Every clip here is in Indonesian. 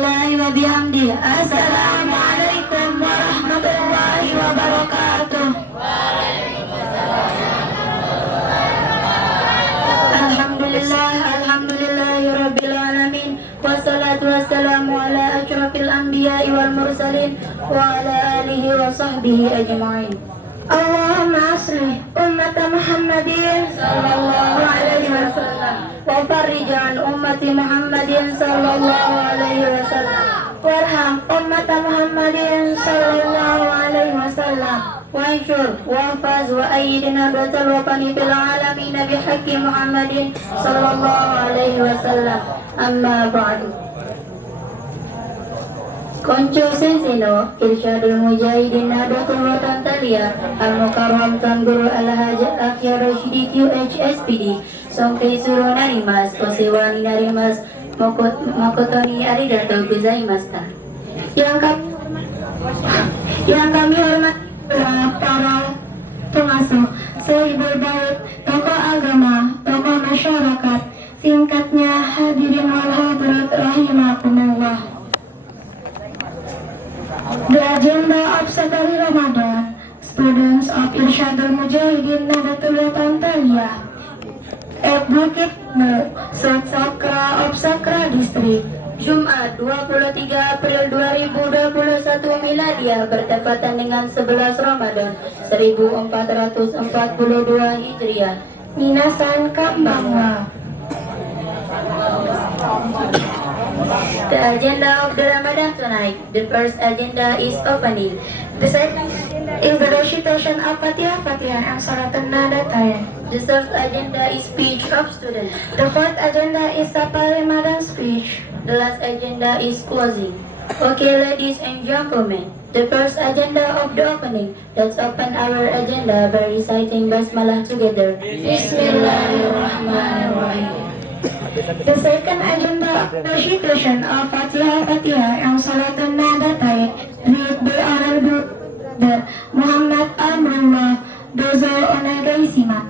Subhanallahi wa bihamdihi. Assalamualaikum warahmatullahi wabarakatuh. Alhamdulillahirabbil alamin. Wassalatu wassalamu ala asyrafil anbiya'i wal mursalin wa ala alihi wa sahbihi ajma'in. Allahumma aslih ummat Muhammadin sallallahu alaihi wasallam wa farrij an ummati Muhammadin sallallahu alaihi wasallam warham ummat Muhammadin sallallahu alaihi wasallam wanshur wahfaz wa ayyidna batal waqani fil alamin bihaqqi Muhammadin sallallahu alaihi wasallam. Amma ba'du. Konco Sensino, Irsyadul Mujahidin Nahdlatul Watan Talia, Al-Mukarram Tan Guru Al-Hajat Akhir Rasyidi QHSPD, Songkei Suruh Narimas, Kosewani Narimas, Mokotoni Arigatou gozaimashita. Yang kami hormati para pengasuh, sahibul bait, tokoh agama, tokoh masyarakat, singkatnya hadirin wal hadirat rahimakumullah. The agenda of Saturday Ramadan, students of Irsyadul Mujahidin Nahdlatul Watan Talia at Bukit Mu, South Sakra of Sakra District, Jumat 23 April 2021 Miladiah bertepatan dengan 11 Ramadan 1442 Hijriah. Minasan Kambangwa. The agenda of the Ramadan tonight. The first agenda is opening. The second agenda is the recitation of Fatihah and Salatun Nadatain. The third agenda is speech of students. The fourth agenda is Sapa Ramadan speech. The last agenda is closing. Okay, ladies and gentlemen, the first agenda of the opening. Let's open our agenda by reciting Basmalah together. Bismillahirrahmanirrahim. The second agenda, recitation of Fatihah and Salatun Nadatain, read by Honorable Brother Muhammad Amrullah Dozo Onegaisima.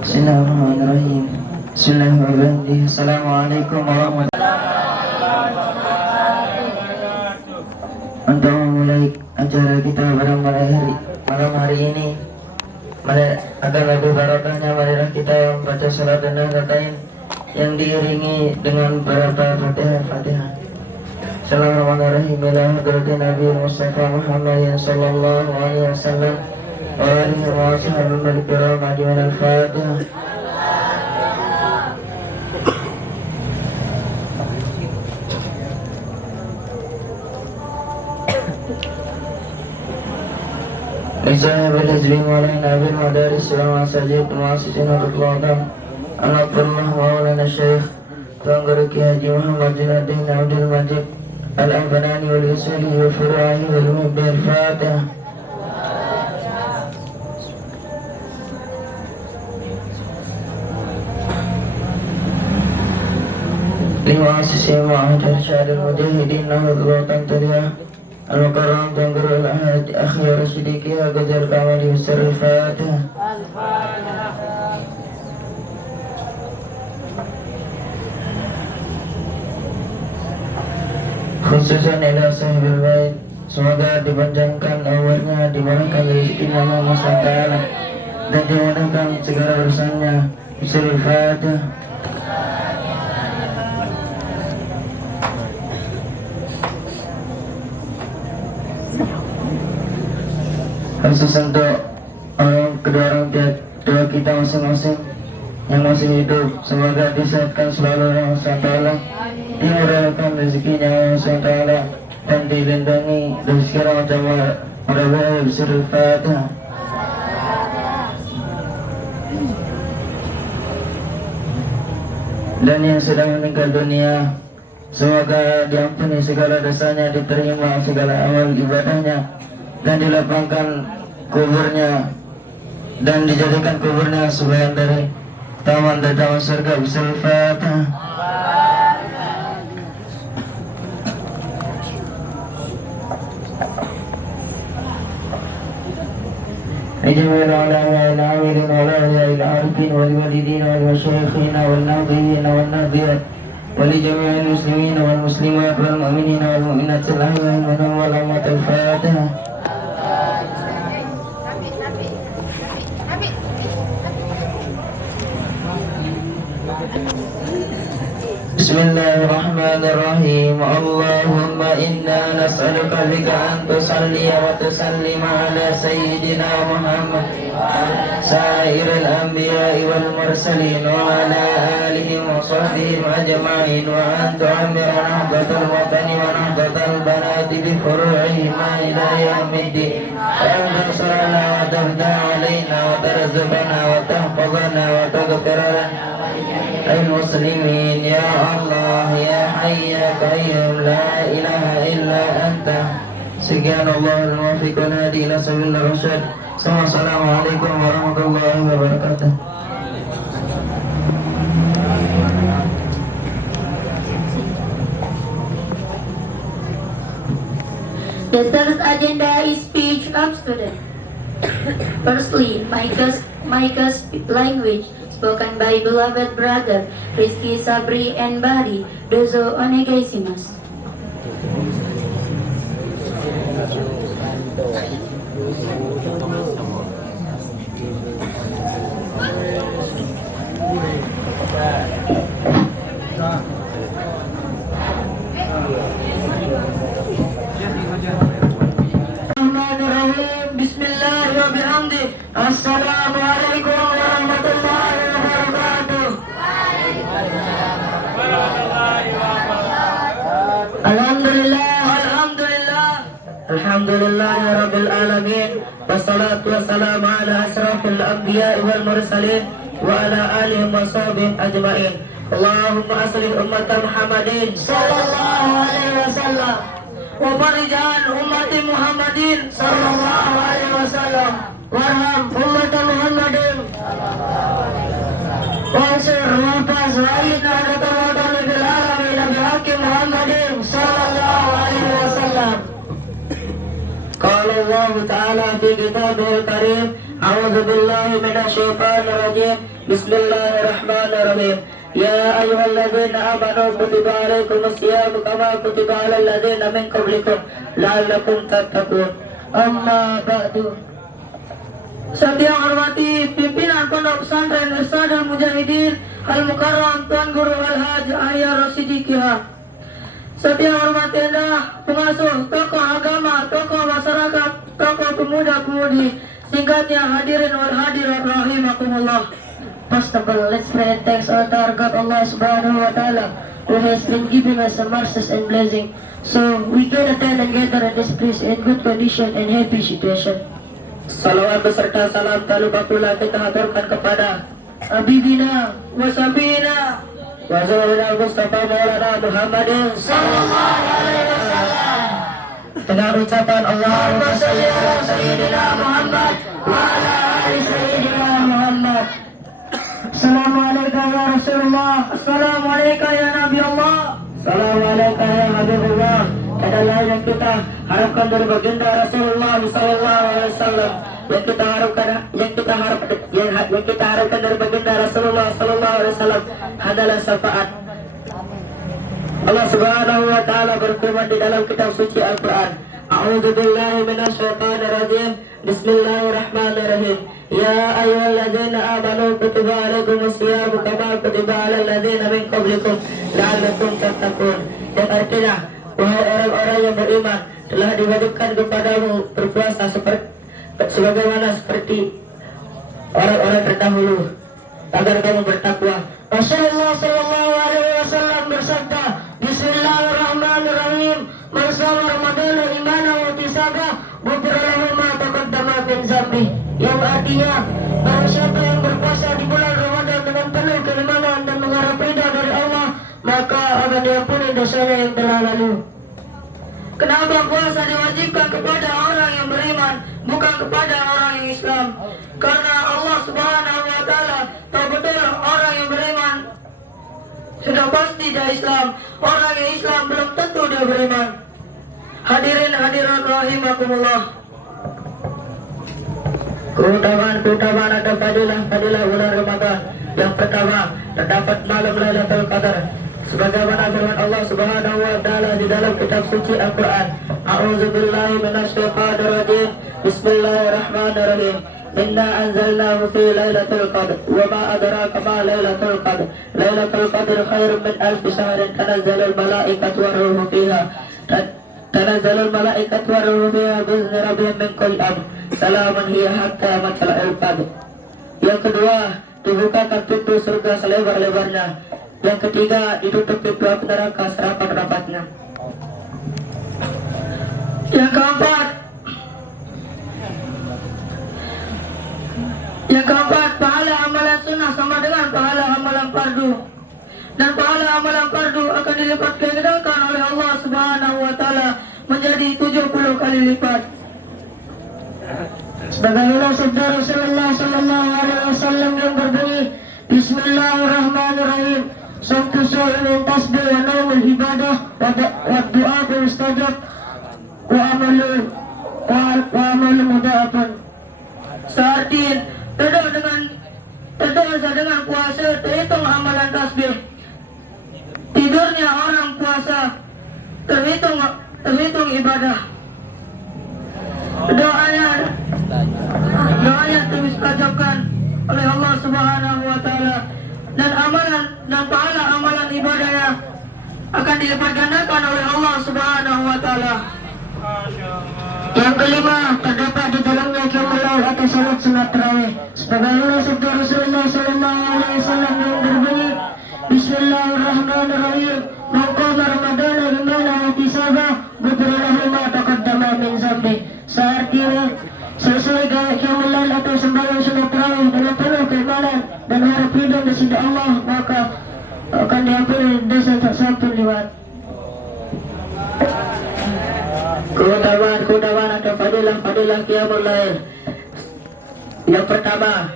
Bismillahirrahmanirrahim. Bismillahirrahmanirrahim. Assalamualaikum warahmatullahi wabarakatuh. Untuk memulai acara kita pada malam hari ini, agar lebih barokahnya, marilah kita membaca salat dan nadatain yang diiringi dengan beberapa Fatihah. Bismillahirrahmanirrahim. Ila hadratin Nabi Mustafa Muhammad sallallahu alaihi wasallam wa alihi wa sahbihi kiram ajmain. Al-Fatihah. Nisa'ya bil-hizbin walaina bil-madaris wal-masajid wal-mu'asisin wal-tu'adam Al-Abdullah Maulana Syekh Tuan Guru Ki Haji Muhammad Junaddin Abdul Majid Al-Abanani wal-Usuli wal-Furu'ahi wal-Mubdi. Al-Fatihah. Limu'asisi Mu'ahid Irsyadul Mujahidin Nahdlatul Watan Talia Al-Mukarram Tuan Guru Al-Hajat Akhir Rasyidi Ki Hajar Kamali Besar. Al-Fatihah. Khususan ila sahibil bait, semoga dipanjangkan umurnya, dimurahkan rezekinya Allah SWT, dan dimudahkan segala urusannya. Al-Fatihah. Khusus untuk kedua orang tua kita masing-masing yang masih hidup, semoga disehatkan selalu Allah SWT, dimurahkan rezekinya Allah SWT, dan dilindungi dari segala macam bahaya. Al-Fatihah. Dan yang sedang meninggal dunia, semoga diampuni segala dosanya, diterima segala amal ibadahnya, dan dilapangkan kuburnya, dan dijadikan kuburnya sebagian dari taman dan taman surga. Al-Fatihah. بجميع العلماء العاملين والأولياء العارفين والوالدين والمشايخين والناظرين والناظرات ولجميع المسلمين والمسلمات والمؤمنين والمؤمنات الأحياء منهم والأموات. الفاتحة. بسم الله الرحمن الرحيم. اللهم إنا نسألك بك أن تصلي وتسلم على سيدنا محمد سائر الأنبياء والمرسلين وعلى آلهم وصحبهم أجمعين، وأن تعمر نهضة الوطن ونهضة البنات بفروعهما إلى يوم الدين، وأن تنصرنا وتهدى علينا وترزقنا وتحفظنا وتغفر لنا المسلمين يا الله يا حي يا قيوم لا إله إلا أنت. Sekian Allah al-muwaffiq wal hadi ila sabilil rasyad. Assalamualaikum warahmatullahi wabarakatuh. The third agenda is speech of student. Firstly, Micah's language, spoken by beloved brother Rizky Sabri and Bari Dozo Onegaisimas. Bismillahirrahmanirrahim. Assalamualaikum warahmatullahi wabarakatuh. Alhamdulillah ya rabbil alamin. Wassalatu wassalamu ala asrafil anbiya wal mursalin wa ala alihi wa sahbihi ajma'in. Allahumma aslih ummat Muhammadin sallallahu alaihi wasallam wa farijan ummati Muhammadin sallallahu alaihi wasallam warham ummat Muhammadin wansur wafaz wa inna natamatan bil alamin bihaqi Muhammadin sallallahu alaihi wasallam. Qala Allah ta'ala fi kitabihil karim, a'udzu billahi minasy syaithanir rajim. Bismillahirrahmanirrahim. Ya ayyuhalladzina amanu kutiba alaikumus syiyamu kama kutiba alal ladzina min qablikum la'allakum tattaqun. Amma ba'du. Saya hormati pimpinan Pondok Pesantren Irsyadul Mujahidin Al-Mukarram Tuan Guru Al-Haj Ahyar Rasidi Kiha. Saya hormati Anda pengasuh, tokoh agama, tokoh masyarakat, tokoh pemuda-pemudi, singkatnya hadirin wal hadirat rahimakumullah. First of all, let's pray and thanks all to our God Allah subhanahu wa ta'ala, who has been giving us some mercies and blessing, so we can attend and gather in this place in good condition and happy situation. Salawat beserta salam tak lupa pula kita haturkan kepada Habibina wa Sabina wa Zawalina Mustafa Maulana Muhammadin sallallahu alaihi wasallam. Dengan ucapan Allahumma salli ala Sayyidina Muhammad wa ala ali Sayyidina Muhammad. Assalamualaikum ya Rasulullah. Assalamualaikum ya Nabi Allah. Assalamualaikum ya Habibullah. Adalah yang kita harapkan dari baginda Rasulullah sallallahu alaihi wasallam, yang kita harapkan dari baginda Rasulullah sallallahu alaihi wasallam adalah syafaat. Allah Subhanahu wa taala berfirman di dalam kitab suci Al-Qur'an, A'udzu billahi minasy syaithanir rajim. Bismillahirrahmanirrahim. Ya ayyuhalladzina amanu kutiba alaikumus syiyamu kama kutiba alal ladzina min qablikum la'allakum tattaqun. Yang artinya, wahai orang-orang yang beriman, telah diwajibkan kepadamu berpuasa sebagaimana seperti orang-orang terdahulu agar kamu bertakwa. Rasulullah sallallahu alaihi wasallam bersabda, Bismillahirrahmanirrahim. Man shoma Ramadana imanan wa ihtisaban, ghufira lahu ma taqaddama min dzambi. Yang artinya, barang siapa yang berpuasa di bulan Ramadan dengan penuh keimanan dan mengharap ridha dari Allah, maka akan diampuni dosanya yang telah lalu. Kenapa puasa diwajibkan kepada orang yang beriman, bukan kepada orang yang Islam? Karena Allah Subhanahu wa taala tahu betul orang yang beriman sudah pasti dia Islam. Orang yang Islam belum tentu dia beriman. Hadirin hadirat rahimakumullah. Keutamaan ada fadilah bulan Ramadan. Yang pertama, terdapat malam Lailatul Qadar. Sebagaimana firman Allah Subhanahu wa taala di dalam kitab suci Al-Qur'an, A'udzubillahi minasyaitonir rajim. Bismillahirrahmanirrahim. Inna anzalnahu fi Lailatul Qadr wa ma adraka ma Lailatul Qadr. Lailatul Qadr khairun min alfi shahrin tanazzalul malaikatu war ruhu fiha. Tanazzalul malaikatu war ruhu fiha bi'izni rabbihim min kulli amr. Salamun hiya hatta matla'il qadr. Yang kedua, dibukakan pintu surga selebar-lebarnya. Yang ketiga, ditutup pintu api neraka serapat-rapatnya. Yang keempat, pahala amalan sunnah sama dengan pahala amalan fardu. Dan pahala amalan fardu akan dilipat gandakan oleh Allah Subhanahu wa taala menjadi 70 kali lipat. Sebagaimana sabda Rasulullah sallallahu alaihi wasallam yang berbunyi, Bismillahirrahmanirrahim. Sabtu so'ilin tasbih wa naumul ibadah wa du'a mustajab wa amalu mudha'afan. Seartiin terdosa dengan puasa terhitung amalan tasbih. Tidurnya orang puasa terhitung ibadah. Doanya dimustajabkan oleh Allah Subhanahu wa taala, dan pahala amalan ibadahnya akan dilipat gandakan oleh Allah Subhanahu wa taala. Yang kelima, terdapat di dalamnya qiyamul atau salat sunat tarawih. Sebagaimana sabda Rasulullah sallallahu alaihi wasallam yang berbunyi, Bismillahirrahmanirrahim. Man qama Ramadana bimana ihtisaba ghufira lahu ma taqaddama min dzambi. Seartinya selesai qiyamul atau sembahyang sunat tarawih dengan penuh keimanan dan harap ridha dari sisi Allah, maka akan diampuni dosa tak satu lewat. Keutamaan atau fadilah qiyamul lail. Yang pertama,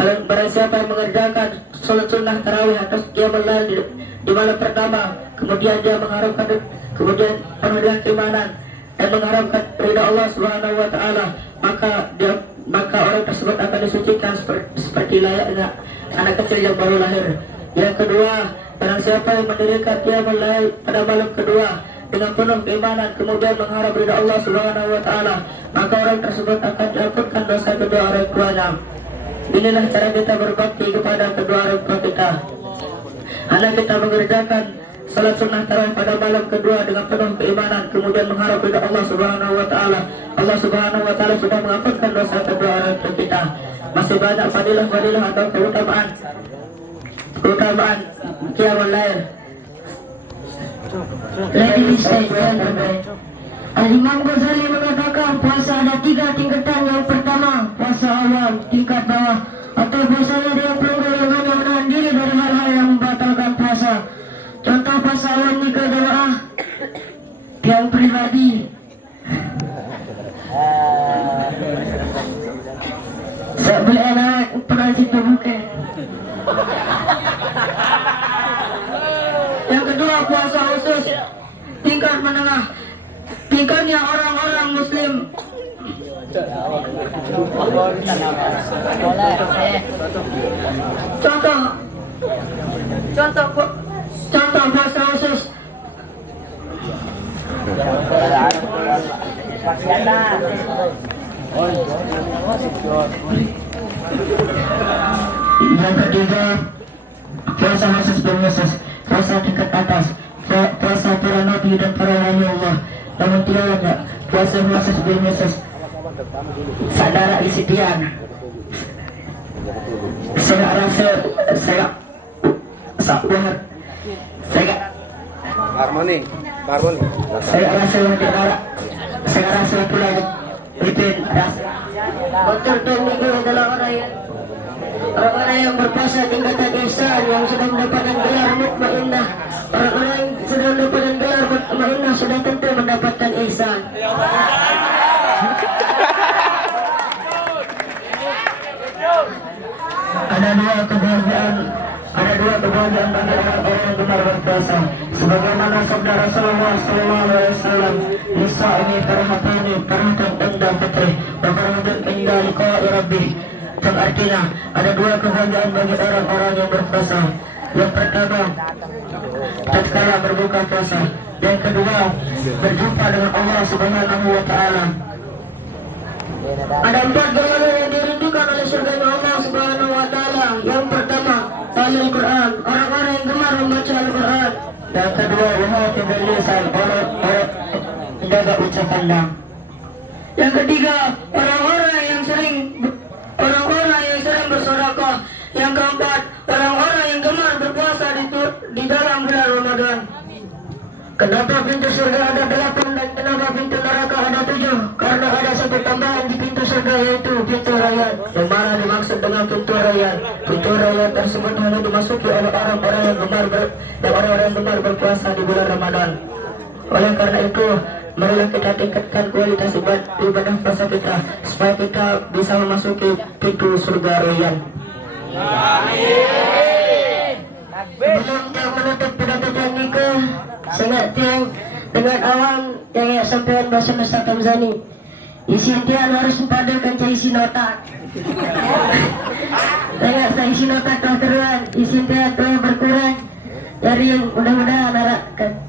barang siapa yang mengerjakan salat sunnah tarawih atau qiyamul lail di malam pertama, kemudian dia mengharapkan penuh dengan keimanan dan mengharapkan ridha Allah Subhanahu wa taala, maka orang tersebut akan disucikan seperti layaknya anak kecil yang baru lahir. Yang kedua, barang siapa yang mendirikan qiyamul lail pada malam kedua dengan penuh keimanan kemudian mengharap ridha Allah Subhanahu wa taala, maka orang tersebut akan diampunkan dosa kedua orang tuanya. Inilah cara kita berbakti kepada kedua orang tua kita. Hendaknya kita mengerjakan salat sunnah tarawih pada malam kedua dengan penuh keimanan kemudian mengharap ridha Allah Subhanahu wa taala. Allah Subhanahu wa taala sudah mengampunkan dosa kedua orang tua kita. Masih banyak fadilah atau keutamaan qiyamul lail. Ladies and gentlemen, Al-Imam Ghazali mengatakan puasa ada 3 tingkatan. Yang pertama, puasa awam, tingkat bawah, atau puasanya dia pelanggar yang hanya menahan diri dari hal-hal yang membatalkan puasa. Contoh puasa awam nikah jamaah yang pribadi. Saya beli anak pernah situ bukan. Yang kedua, puasa khusus tingkat menengah, tingkatnya orang-orang muslim. Contoh puasa khusus. Yang ketiga, puasa khusus berkhusus, puasa tingkat atas, puasa para nabi dan para wali Allah. Namun tidak puasa khusus berkhusus saudara isidian. Saya rasa pula itu rasa betul minggu adalah orang-orang yang berpuasa tingkatan ihsan yang sudah mendapatkan gelar mutmainnah. Orang-orang yang sudah mendapatkan gelar mutmainnah sudah tentu mendapatkan ihsan. Ada dua kebahagiaan bagi orang yang benar berpuasa. Sebagaimana sabda Rasulullah sallallahu alaihi wasallam, "Nisa ini perhatian anda putri, bahkan ini inda liqa'i rabbih. Yang artinya ada dua kebahagiaan bagi orang-orang yang berpuasa. Yang pertama, tatkala berbuka puasa. Yang kedua, berjumpa dengan Allah Subhanahu wa Ta'ala. Ada 4 golongan yang dirindukan oleh surga Allah Subhanahu wa Ta'ala. Yang pertama, Talil Quran, orang-orang yang gemar membaca Al-Quran. Yang kedua, wahatim lisan, orang menjaga ucapannya. Yang ketiga, orang-orang yang sering bersedekah. Yang keempat, orang-orang yang gemar berpuasa di dalam bulan Ramadan. Kenapa pintu surga ada 8 dan kenapa pintu neraka ada 7? Karena ada satu tambahan di pintu surga, yaitu pintu rayyan. Yang mana dimaksud dengan pintu rayyan? Pintu rayyan tersebut hanya dimasuki oleh orang-orang yang gemar berpuasa di bulan Ramadan. Oleh karena itu, marilah kita tingkatkan kualitas ibadah puasa kita supaya kita bisa memasuki pintu surga rayyan. Sebelum yang menutup pidato ke sangat tiang dengan awam yang sampean bahasa Ustaz Tamzani. Isi tiang harus padukan ke isi nota. Saya isi nota keluaran, isi tiang telah berkurang. Dari yang mudah-mudahan ada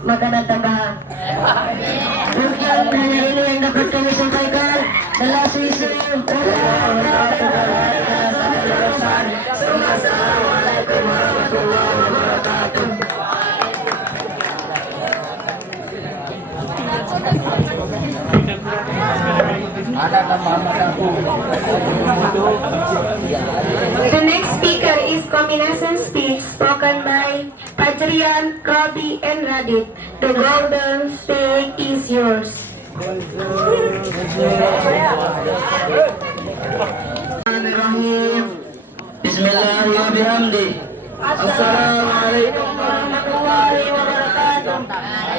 makanan tambahan. Mungkin hanya ini yang dapat kami sampaikan. Adalah sisi. Assalamualaikum warahmatullahi wabarakatuh. The next speaker is combination speech spoken by Fajrian, Robi, and Radit. The golden stage is yours. Bismillahirrahmanirrahim. Assalamualaikum warahmatullahi wabarakatuh.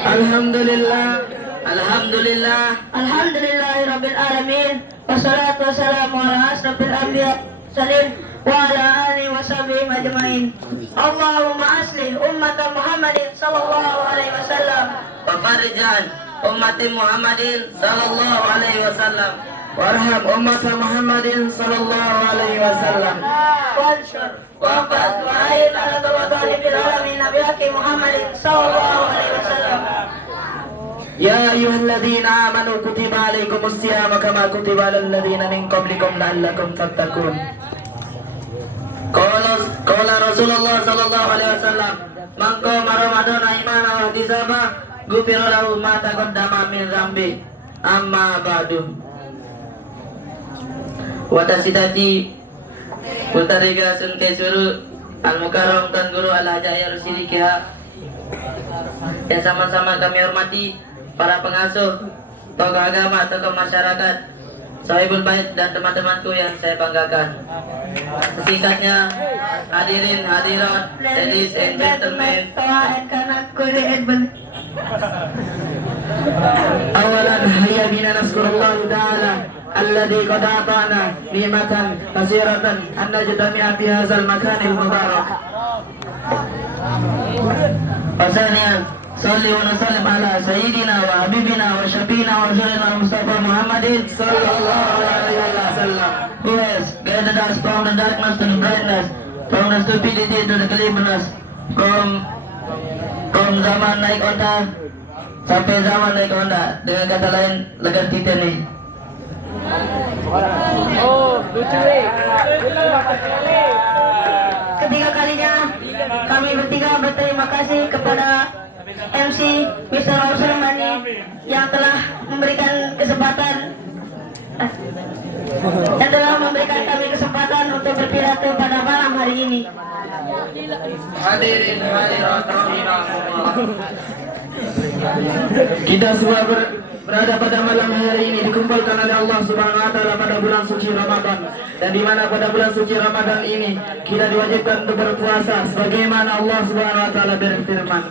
Alhamdulillah. Alhamdulillahirabbil alamin. Wassalatu wassalamu ala asrofil anbiya salim wa ala alihi wa sahbihi ajmain. Allahumma aslih ummat Muhammadin sallallahu alaihi wasallam Wa farijan ummati Muhammadin sallallahu alaihi wasallam. Warham ummat Muhammadin sallallahu alaihi wasallam. Wanshur wafat wa ayin ala tawadani bil alamin nabi haki Muhammadin sallallahu alaihi wasallam. Ya ayyuhalladzina amanu kutiba alaikumus siyam kama kutiba alal ladzina min qablikum la'allakum tattaqun. Qala Rasulullah sallallahu alaihi wasallam, "Man qama Ramadana imanan wa ihtisaban, ghufira lahu ma taqaddama min dzambi." Amma ba'du. Watasidati Utariga sunte suru al-mukarram tan guru al-hajaya rusilikiha. Yang sama-sama kami hormati para pengasuh, tokoh agama, tokoh masyarakat, sahibul bait dan teman-temanku yang saya banggakan. Singkatnya, hadirin hadirat, ladies and gentlemen. Awalan hayya bina naskurullah ta'ala alladhi qad ata'na ni'matan kasiratan an najtami'a fi hadzal makanil mubarak. Pasanian salli wa nusallim ala sayyidina wa habibina wa syafiina wa rasulina Mustafa Muhammadin sallallahu alaihi wasallam, who has guided us from the darkness to the brightness, from the stupidity to the cleverness, from zaman naik onta sampai zaman naik onta. Dengan kata lain, legar kita nih. Ketiga kalinya kami bertiga berterima kasih kepada MC Mr. Rasul Mani yang telah memberikan kami kesempatan untuk berpidato pada malam hari ini. Hadirin hadirat rahimakumullah. Kita semua berada pada malam hari ini dikumpulkan oleh Allah Subhanahu wa taala pada bulan suci Ramadan, dan di mana pada bulan suci Ramadan ini kita diwajibkan untuk berpuasa sebagaimana Allah Subhanahu wa taala berfirman,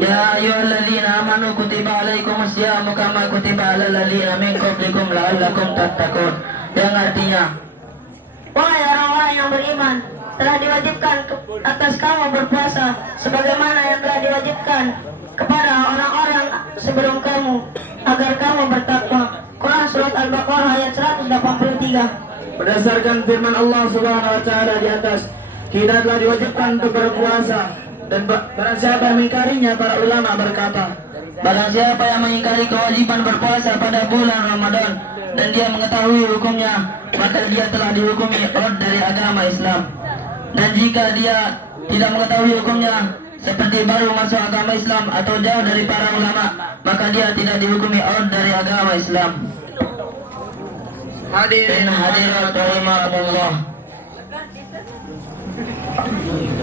"Ya ayyuhalladzina amanu kutiba alaikumus syiyamu kama kutiba alal ladzina min qablikum la'allakum tattaqun." Yang artinya, wahai orang-orang yang beriman, telah diwajibkan atas kamu berpuasa sebagaimana yang telah diwajibkan kepada orang-orang sebelum kamu agar kamu bertakwa. Quran surat Al-Baqarah ayat 183. Berdasarkan firman Allah Subhanahu wa taala di atas, kita telah diwajibkan untuk berpuasa, dan barang siapa yang mengingkarinya, para ulama berkata, Barang siapa yang mengingkari kewajiban berpuasa pada bulan Ramadan dan dia mengetahui hukumnya, maka dia telah dihukumi out dari agama Islam. Dan jika dia tidak mengetahui hukumnya, seperti baru masuk agama Islam atau jauh dari para ulama, maka dia tidak dihukumi out dari agama Islam. hadirin Hadirat rahimakumullah.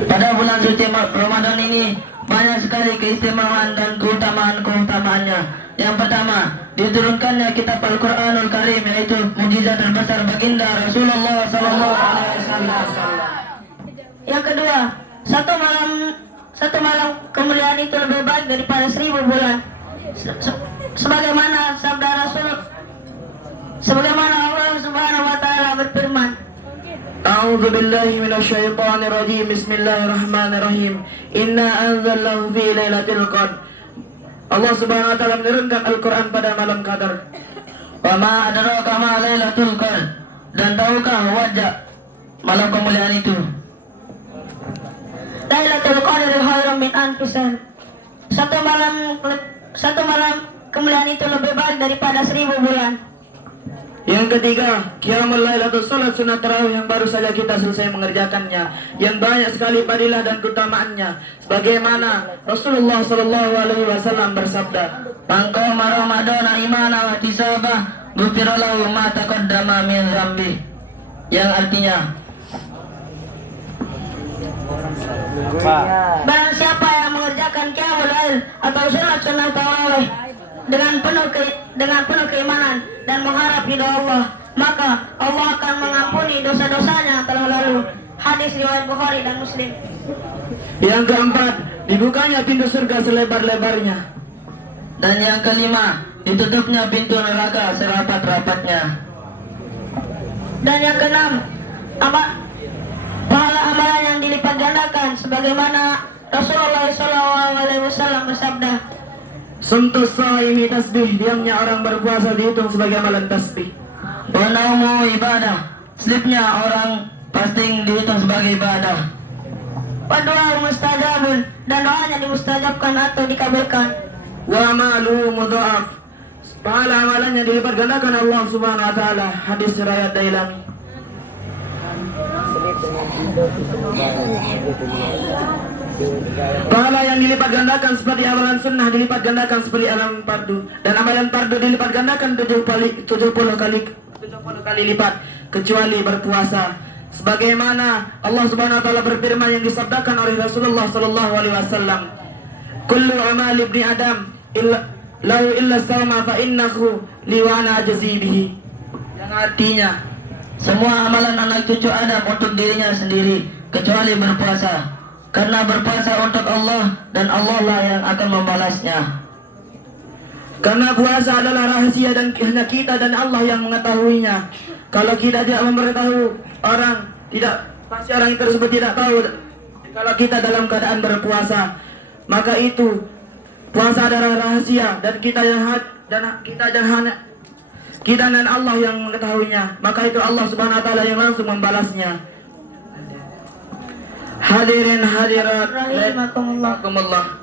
Pada bulan suci Ramadan ini banyak sekali keistimewaan dan keutamaannya. Yang pertama, diturunkannya kitab Al-Quranul Karim, yaitu mukjizat terbesar baginda Rasulullah SAW. Yang kedua, satu malam kemuliaan itu lebih baik daripada 1000 bulan. Sebagaimana Allah Subhanahu wa taala berfirman, A'udzu billahi minasyaitonir rajim. Bismillahirrahmanirrahim. Inna anzalnahu fi lailatul qadr. Allah Subhanahu wa taala menurunkan Al-Qur'an pada malam Qadar. Wa ma adraka ma Lailatul Qadar. Dan tahukah wajah malam kemuliaan itu? Lailatul Qadar khairun min alfi syahr. Satu malam kemuliaan itu lebih baik daripada 1000 bulan. Yang ketiga, Qiyamul Lail atau salat sunat tarawih yang baru saja kita selesai mengerjakannya, yang banyak sekali fadilah dan keutamaannya, sebagaimana Rasulullah sallallahu alaihi wasallam bersabda, Man qama Ramadana imana wa ihtisaba ghufira lahu ma taqaddama min dzambi. Yang artinya, Barang siapa yang mengerjakan Qiyamul Lail atau salat sunat tarawih dengan penuh keimanan dan mengharap ridha Allah, maka Allah akan mengampuni dosa-dosanya telah lalu. Hadis riwayat Bukhari dan Muslim. Yang keempat, dibukanya pintu surga selebar-lebarnya. dan yang kelima, ditutupnya pintu neraka serapat-rapatnya. Dan yang keenam, pahala amalan yang dilipat gandakan, sebagaimana Rasulullah SAW bersabda, Sumtus shaimi tasbih, diamnya orang berpuasa dihitung sebagai amalan tasbih. Wanaumu ibadah, sleepnya orang fasting dihitung sebagai ibadah. Wadu'a mustajabun, dan doanya dimustajabkan atau dikabulkan. Wa amaluhu mudha'af, pahala amalannya dilipat gandakan Allah Subhanahu wa taala. Hadis riwayat Dailami. Pahala yang dilipat gandakan seperti amalan sunnah dilipat gandakan seperti amalan fardu, dan amalan fardu dilipat gandakan 70 kali lipat kecuali berpuasa. Sebagaimana Allah Subhanahu wa taala berfirman yang disabdakan oleh Rasulullah sallallahu alaihi wasallam, "Kullu amali ibni Adam illa sama fa innahu li wa ana ajzi bihi." Yang artinya, semua amalan anak cucu Adam untuk dirinya sendiri kecuali berpuasa. Karena berpuasa untuk Allah dan Allah lah yang akan membalasnya. karena puasa adalah rahasia dan hanya kita dan Allah yang mengetahuinya. Kalau kita tidak memberitahu orang, pasti orang tersebut tidak tahu kalau kita dalam keadaan berpuasa. Maka itu puasa adalah rahasia dan kita dan Allah yang mengetahuinya. Maka itu Allah Subhanahu wa taala yang langsung membalasnya. Hadirin hadirat rahimakumullah.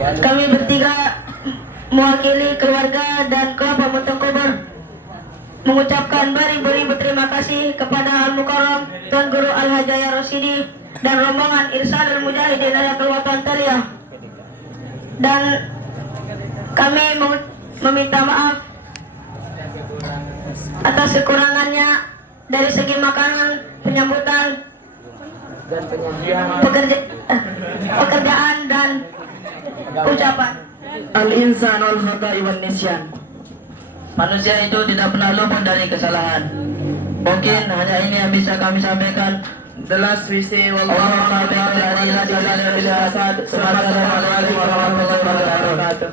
Kami bertiga mewakili keluarga dan kelompok Mutaqabbar mengucapkan beribu-ribu terima kasih kepada Al-Mukarram Tuan Guru Al-Hajaya Rosidi dan rombongan Irsyadul Mujahidin Nadatul Watan Taliyah. Dan kami meminta maaf atas kekurangannya dari segi makanan, penyambutan, pekerjaan dan ucapan. Al-insan wal khata'i wan nisyan. Manusia itu tidak pernah luput dari kesalahan. Mungkin hanya ini yang bisa kami sampaikan. The last we say, Allahumma barik lana fi hadhihi al-asad. Assalamualaikum warahmatullahi wabarakatuh.